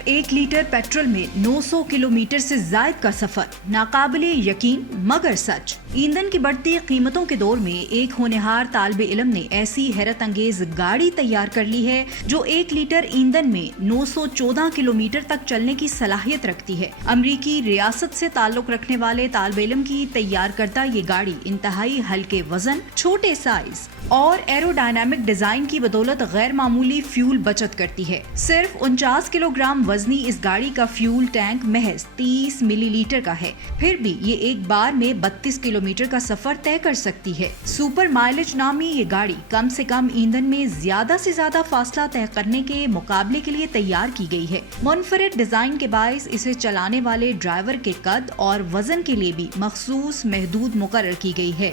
1 litre petrol में 900 kilometre से जायद का सफर, नाकाबिले यकीन मगर सच। ईंधन की बढ़ती कीमतों के दौर में एक होनहार तालिब इल्म ने ऐसी हैरत अंगेज गाड़ी तैयार कर ली है जो 1 लीटर ईंधन में 914 किलोमीटर तक चलने की सलाहियत रखती है। अमरीकी रियासत से ताल्लुक रखने वाले तालिब इल्म की तैयार करदा ये गाड़ी इंतहाई हल्के वजन, छोटे साइज और एरोडायनामिक डिजाइन की बदौलत गैर मामूली फ्यूल बचत करती है। सिर्फ 49 किलोग्राम वजनी इस गाड़ी का फ्यूल टैंक महज 30 मिलीलीटर का है, फिर भी ये एक बार में 32 किलोमीटर का सफर तय कर सकती है। सुपर माइलेज नामी ये गाड़ी कम से कम ईंधन में ज्यादा से ज्यादा फासला तय करने के मुकाबले के लिए तैयार की गई है। मुनफरिद डिजाइन के बाइस इसे चलाने वाले ड्राइवर के कद और वजन के लिए भी मखसूस महदूद मुकर्रर की गई है।